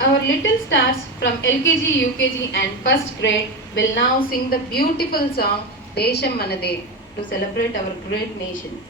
Our little stars from LKG, UKG, and first grade will now sing the beautiful song Desham Manade to celebrate our great nation.